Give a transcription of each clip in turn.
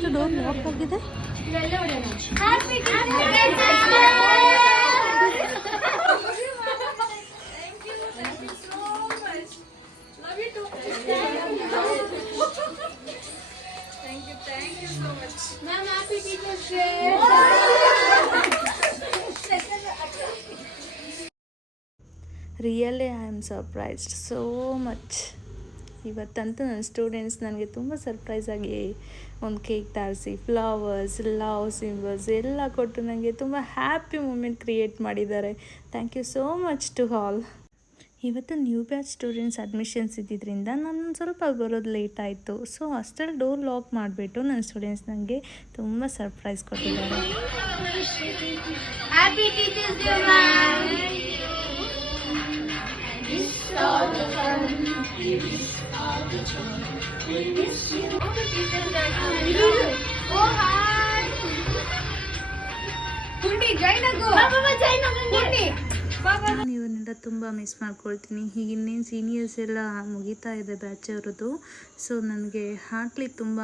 ಇವತ್ತು door lock ಆಗಿದೆ. Really I am surprised so much. ಇವತ್ತಂತೂ ನನ್ನ ಸ್ಟೂಡೆಂಟ್ಸ್ ನನಗೆ ತುಂಬ ಸರ್ಪ್ರೈಸ್ ಆಗಿ ಒಂದು ಕೇಕ್ ತರಿಸಿ ಫ್ಲವರ್ಸ್, ಲವ್ ಸಿಂಬಲ್ಸ್ ಎಲ್ಲ ಕೊಟ್ಟು ನನಗೆ ತುಂಬ ಹ್ಯಾಪಿ ಮೂಮೆಂಟ್ ಕ್ರಿಯೇಟ್ ಮಾಡಿದ್ದಾರೆ. Thank you so much to all. ಇವತ್ತು ನ್ಯೂ ಬ್ಯಾಚ್ ಸ್ಟೂಡೆಂಟ್ಸ್ ಅಡ್ಮಿಷನ್ಸ್ ಇದ್ದಿದ್ದರಿಂದ ನಾನು ಸ್ವಲ್ಪ ಬರೋದು ಲೇಟ್ ಆಯಿತು. ಸೊ ಅಷ್ಟರಲ್ಲಿ ಡೋರ್ ಲಾಕ್ ಮಾಡಿಬಿಟ್ಟು ನನ್ನ ಸ್ಟೂಡೆಂಟ್ಸ್ ನನಗೆ ತುಂಬ ಸರ್ಪ್ರೈಸ್ ಕೊಟ್ಟಿದ್ದಾರೆ. ನಾನು ಇವನ್ನೆಲ್ಲ ತುಂಬ ಮಿಸ್ ಮಾಡ್ಕೊಳ್ತೀನಿ. ಈಗ ಇನ್ನೇನು ಸೀನಿಯರ್ಸ್ ಎಲ್ಲ ಮುಗಿತಾ ಇದೆ ಬ್ಯಾಚ್ ಅವರದ್ದು. ಸೊ ನನಗೆ ಹಾರ್ಟ್ಲಿ ತುಂಬ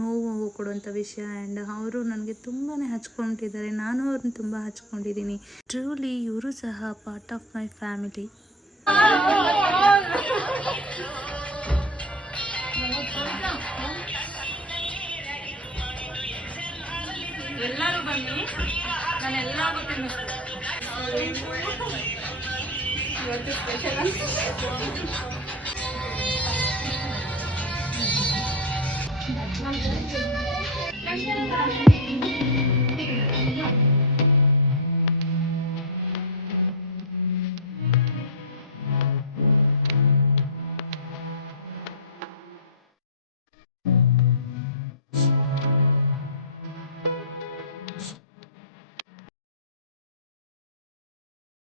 ನೋವು ಕೊಡುವಂಥ ವಿಷಯ. ಆ್ಯಂಡ್ ಅವರು ನನಗೆ ತುಂಬಾ ಹಚ್ಕೊಂಡಿದ್ದಾರೆ, ನಾನು ಅವ್ರನ್ನ ತುಂಬ ಹಚ್ಕೊಂಡಿದ್ದೀನಿ. ಟ್ರೂಲಿ ಇವರು ಸಹ ಪಾರ್ಟ್ ಆಫ್ ಮೈ ಫ್ಯಾಮಿಲಿ. ಎಲ್ಲರೂ ಬನ್ನಿ, ನಾನೆಲ್ಲ ಇವತ್ತು ಸ್ಪೆಷಲ್